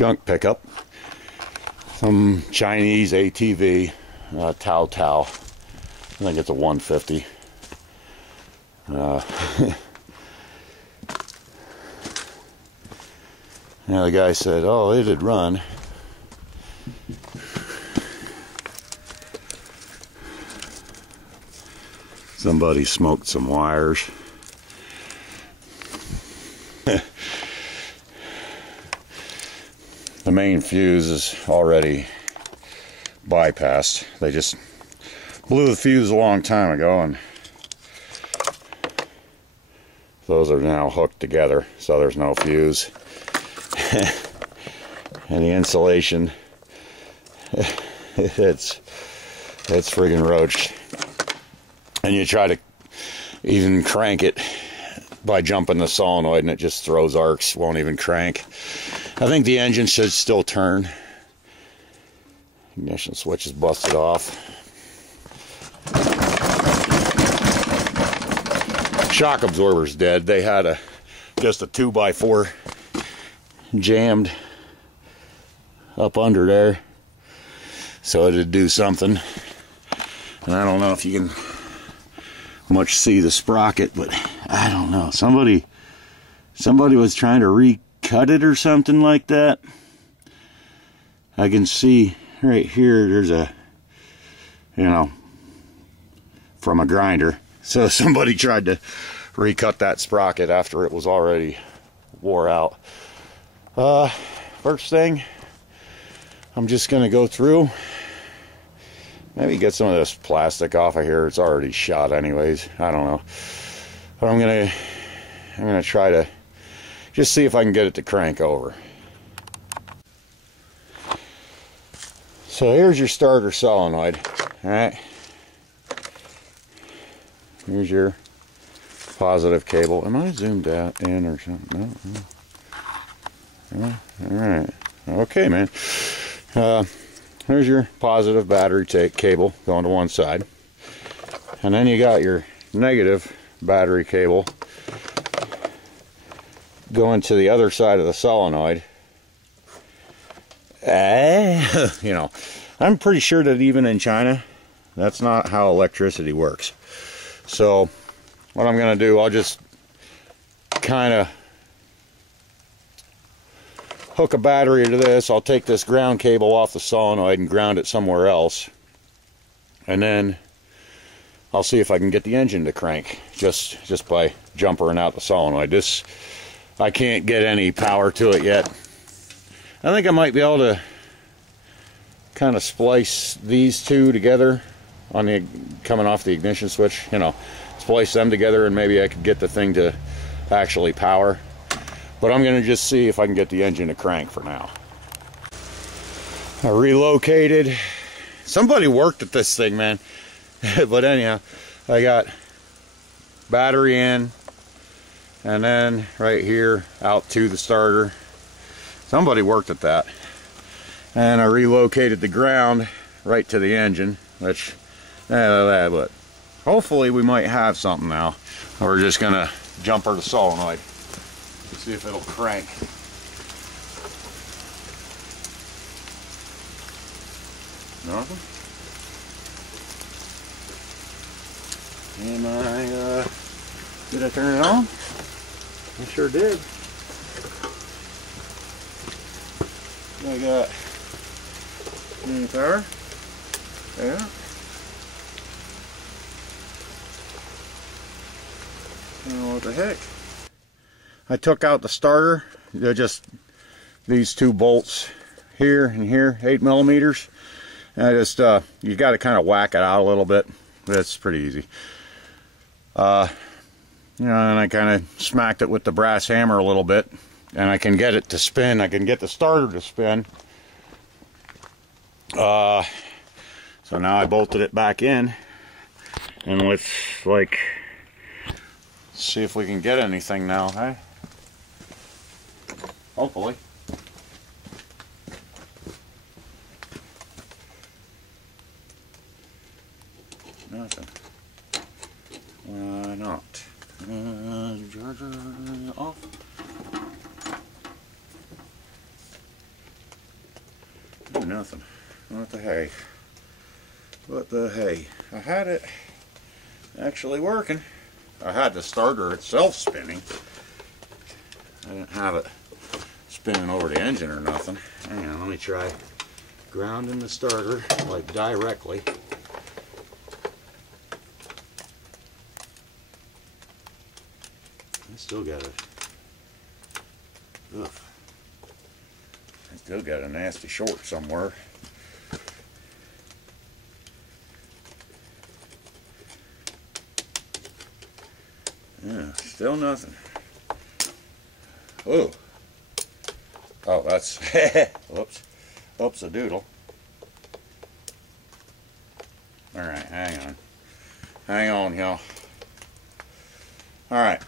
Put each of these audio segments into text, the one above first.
junk pickup. Some Chinese ATV, Tao Tao. I think it's a 150. Yeah, the guy said, oh, it'd run. Somebody smoked some wires. The main fuse is already bypassed. They just blew the fuse a long time ago, and those are now hooked together, so there's no fuse. And the insulation, it's friggin' roached. And you try to even crank it by jumping the solenoid and it just throws arcs, won't even crank. I think the engine should still turn. Ignition switch is busted off. Shock absorber's dead. They had just a 2x4 jammed up under there, so it'd do something. And I don't know if you can much see the sprocket, but I don't know. Somebody was trying to recut it or something like that. I can see right here there's a, you know, from a grinder. So somebody tried to recut that sprocket after it was already wore out. First thing, I'm just gonna go through, maybe get some of this plastic off of here. It's already shot anyways. I don't know. But I'm gonna try to just see if I can get it to crank over. So here's your starter solenoid. Alright. Here's your positive cable. Am I zoomed out in or something? No. Alright. Okay, man. Here's your positive battery cable going to one side. And then you got your negative battery cable going to the other side of the solenoid. You know, I'm pretty sure that even in China, that's not how electricity works. So what I'm going to do, I'll just kind of hook a battery to this. I'll take this ground cable off the solenoid and ground it somewhere else, and then I'll see if I can get the engine to crank just by jumpering out the solenoid. This, I can't get any power to it yet. I think I might be able to kind of splice these two together on the coming off the ignition switch, you know, splice them together, and maybe I could get the thing to actually power. But I'm going to just see if I can get the engine to crank for now. I relocated. Somebody worked at this thing, man. But anyhow, I got battery in, and then right here out to the starter. Somebody worked at that. And I relocated the ground right to the engine, which, but hopefully we might have something now. We're just going to jumper the solenoid. See if it'll crank. Nothing? Did I turn it on? I sure did. I got any power? Yeah. Oh, what the heck? I took out the starter. They're just these two bolts here and here, 8mm. And I just, you got to kind of whack it out a little bit. That's pretty easy. You know, and I kind of smacked it with the brass hammer a little bit, and I can get it to spin. I can get the starter to spin. So now I bolted it back in, and let's see if we can get anything now, hey? Hopefully. Nothing. Why not? Charger off. do nothing. What the hey? What the hey? I had it actually working. I had the starter itself spinning. I didn't have it spinning over the engine or nothing. Hang on, let me try grounding the starter like directly. I still got it. Ugh. I still got a nasty short somewhere. Yeah, still nothing. Oh. Oh, that's whoops. Oops a doodle. Alright, hang on. Hang on, y'all. Alright.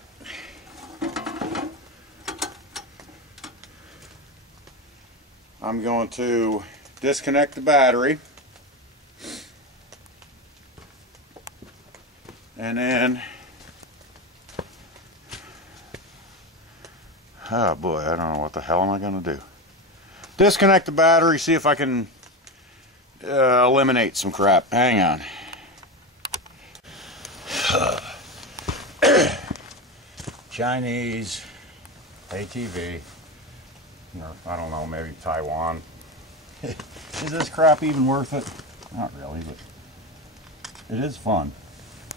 I'm going to disconnect the battery. And then, oh boy, I don't know what the hell am I going to do. Disconnect the battery, see if I can eliminate some crap. Hang on. Chinese ATV, or I don't know, maybe Taiwan. Is this crap even worth it? Not really, but it is fun.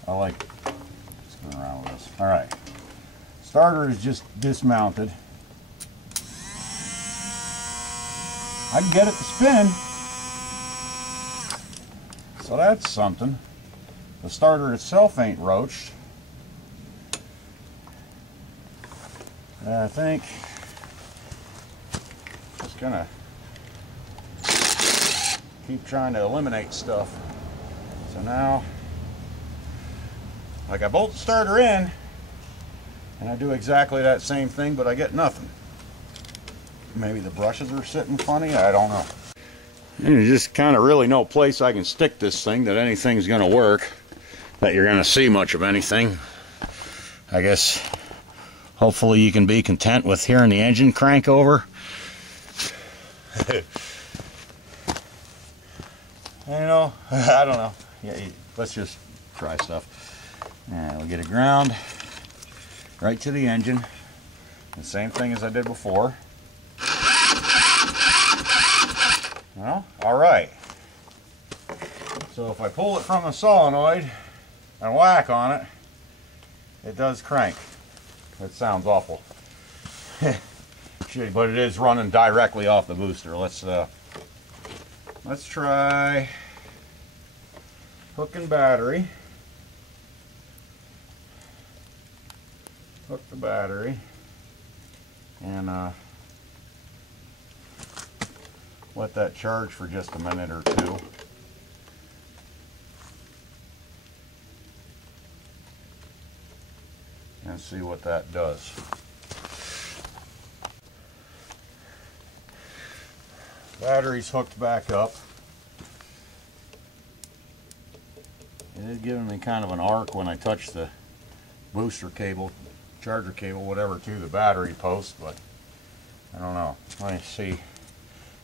I like screwing around with this. Alright, starter is just dismounted. I can get it to spin, so that's something. The starter itself ain't roached. I think just gonna keep trying to eliminate stuff. So now, like, I bolt the starter in and I do exactly that same thing, but I get nothing. Maybe the brushes are sitting funny, I don't know. And there's just kind of really no place I can stick this thing that anything's gonna work, that you're gonna see much of anything. I guess hopefully you can be content with hearing the engine crank over. You know, I don't know. Yeah, let's just try stuff. And we'll get a ground right to the engine. The same thing as I did before. Well, alright. So if I pull it from the solenoid and whack on it, it does crank. That sounds awful. But it is running directly off the booster. Let's try hooking battery. Hook the battery and let that charge for just a minute or two. And see what that does. Battery's hooked back up. It is giving me kind of an arc when I touch the booster cable, charger cable, whatever, to the battery post, but I don't know. Let me see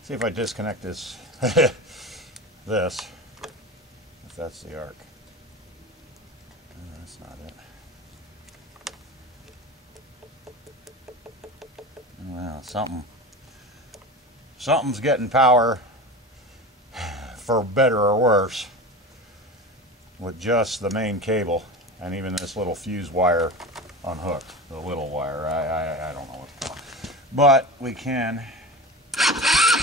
if I disconnect this this, if that's the arc. No, that's not it. Well, something's getting power, for better or worse, with just the main cable and even this little fuse wire unhooked, the little wire. I don't know what to call it. But we can. I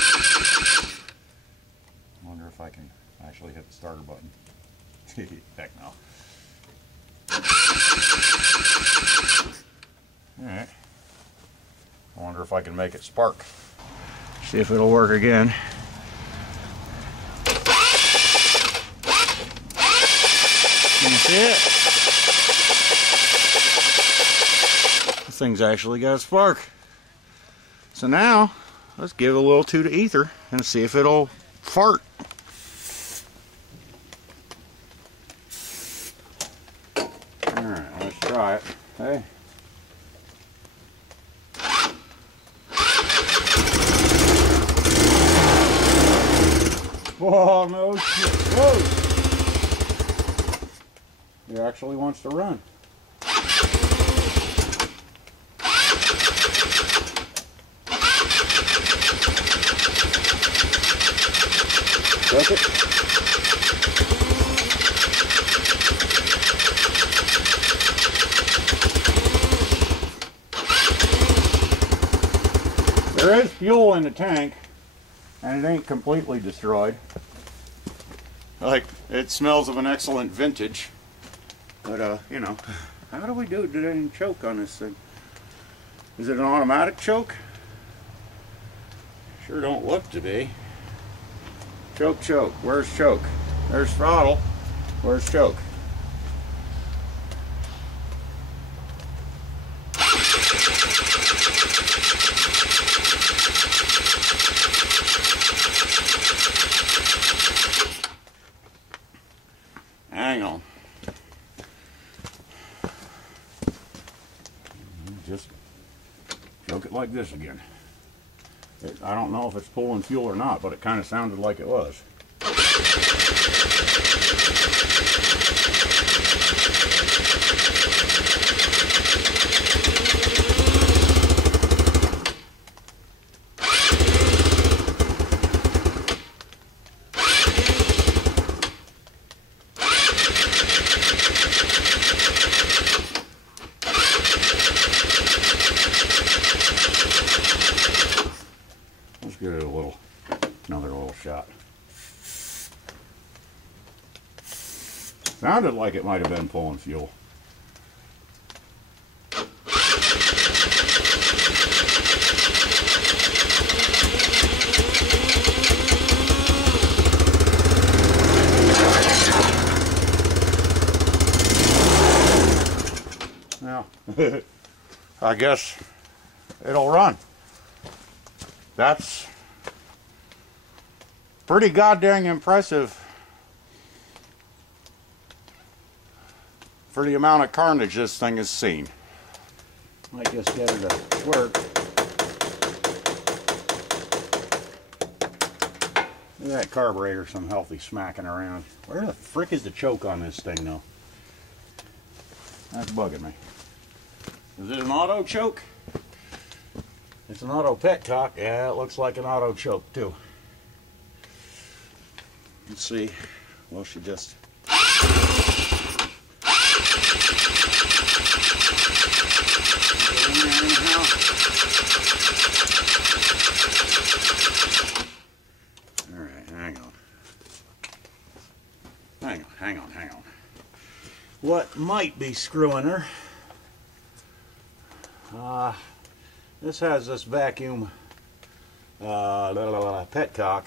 wonder if I can actually hit the starter button. Heck no. Alright. I wonder if I can make it spark. See if it'll work again. Can you see it? This thing's actually got a spark. So now, let's give it a little to the ether and see if it'll fart. Alright, let's try it. Hey. Whoa, no shit. Whoa! He actually wants to run. Check it. There is fuel in the tank, and it ain't completely destroyed. Like, it smells of an excellent vintage. But, you know, how do we do it? Did I even choke on this thing? Is it an automatic choke? Sure don't look to be. Choke, choke. Where's choke? There's throttle. Where's choke? Hang on. Just choke it like this again. I don't know if it's pulling fuel or not, but it kind of sounded like it was. Let's give it another little shot. Sounded like it might have been pulling fuel. Now, I guess it'll run. That's pretty goddamn impressive for the amount of carnage this thing has seen. Might just get her to work. Look at that carburetor, some healthy smacking around. Where the frick is the choke on this thing though? That's bugging me. Is it an auto choke? It's an auto petcock. Yeah, it looks like an auto choke too. Let's see. Well, she just... Alright, hang on. Hang on. What might be screwing her? This has this vacuum petcock.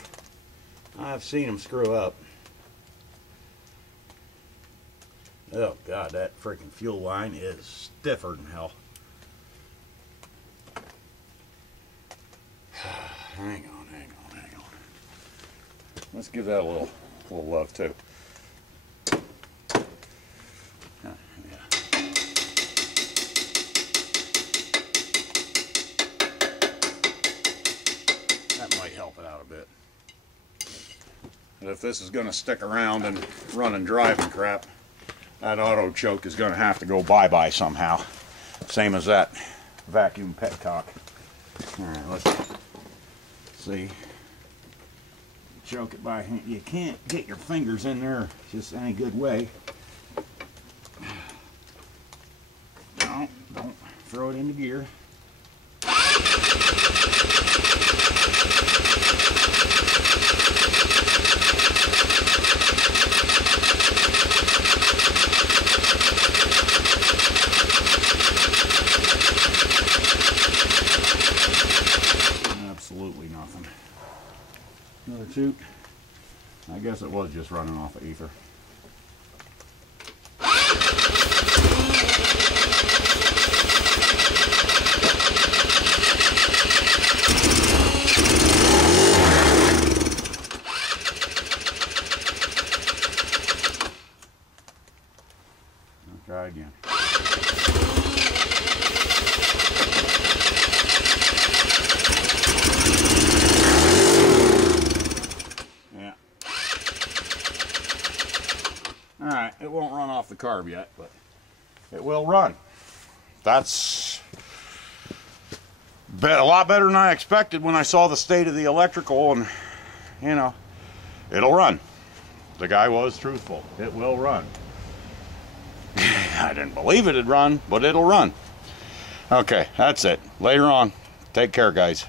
I've seen them screw up. Oh God, that freaking fuel line is stiffer than hell. Hang on. Let's give that a little love too. That might help it out a bit. But if this is going to stick around and run and drive and crap, that auto choke is going to have to go bye-bye somehow. Same as that vacuum petcock. Alright, let's see. Choke it by hand. You can't get your fingers in there just any good way. No, don't throw it into gear. Absolutely nothing. Another toot. I guess it was just running off of ether. I'll try again. Yeah. It won't run off the carb yet, but it will run. That's a lot better than I expected when I saw the state of the electrical, and you know, it'll run. The guy was truthful. It will run. I didn't believe it'd run, but it'll run. Okay, that's it. Later on. Take care, guys.